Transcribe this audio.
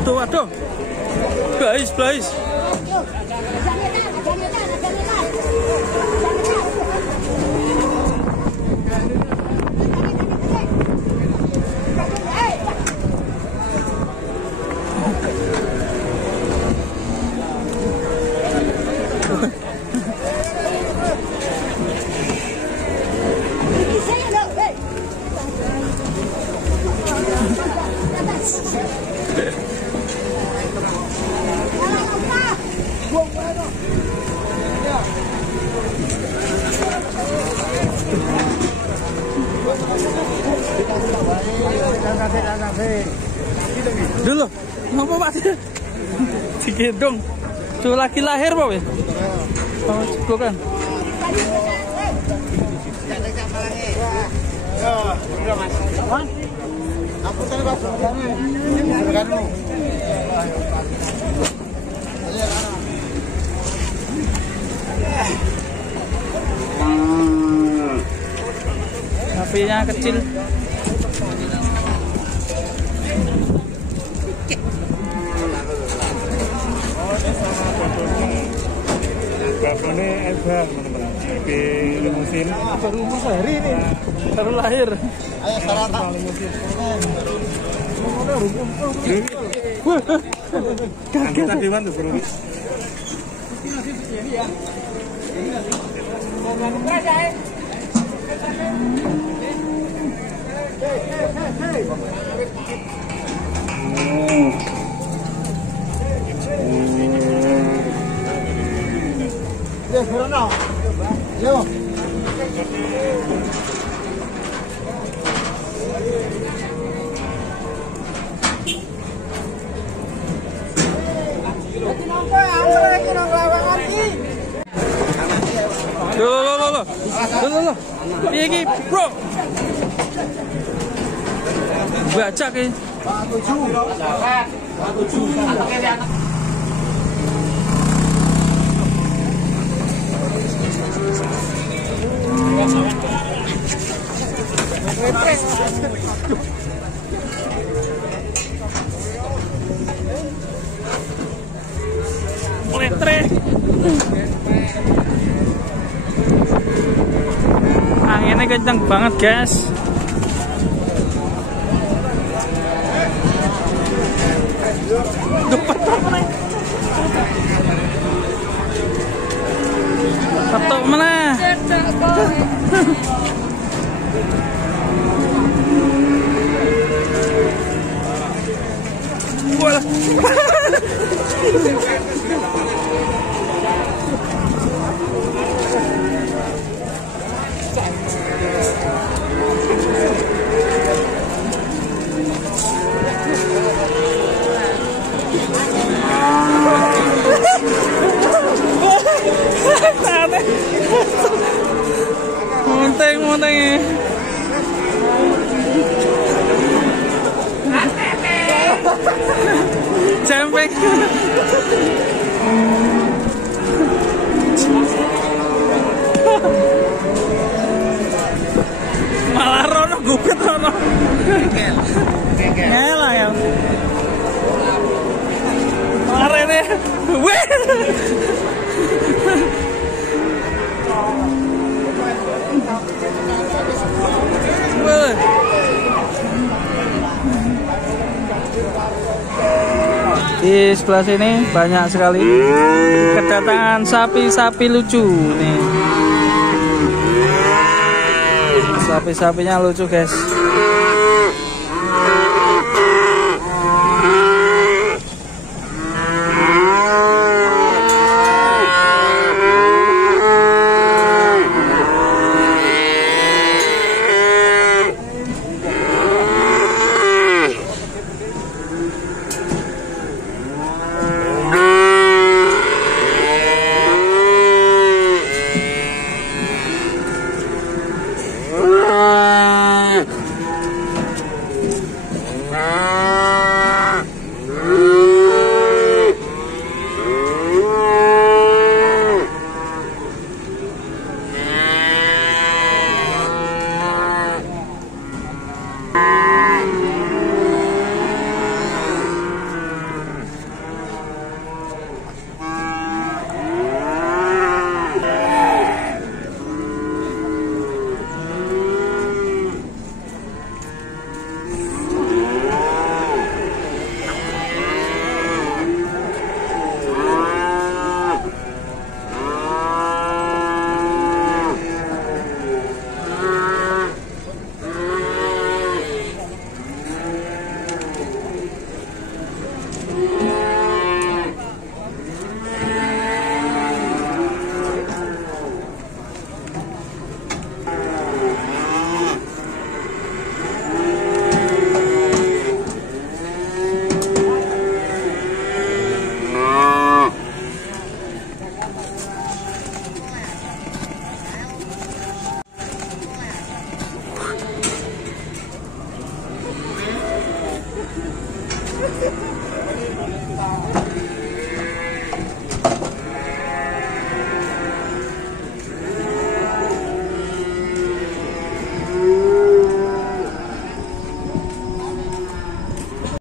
Waduh, waduh. Blais, blais. Dulu, ngapa Pak? Digendong. Sudah lagi lahir Pak ya? Oh, cukupkan. Sapinya kecil. Babone Elba, teman-teman. Di limusin. Baru umur sehari ini. Baru lahir. Ayo sarata. Wah. Anggota dewan tuh, Bro. Yo. Loh. Piye iki, Bro? Baca ki. Letre. Anginnya kencang banget, guys. Ketok mana? Walah. Monteng. Cempeng. Malah rono gubet rono. Ngelah ya. Marene. Weh. Di sebelah sini banyak sekali kedatangan sapi-sapi lucu nih. Sapi-sapinya lucu, guys.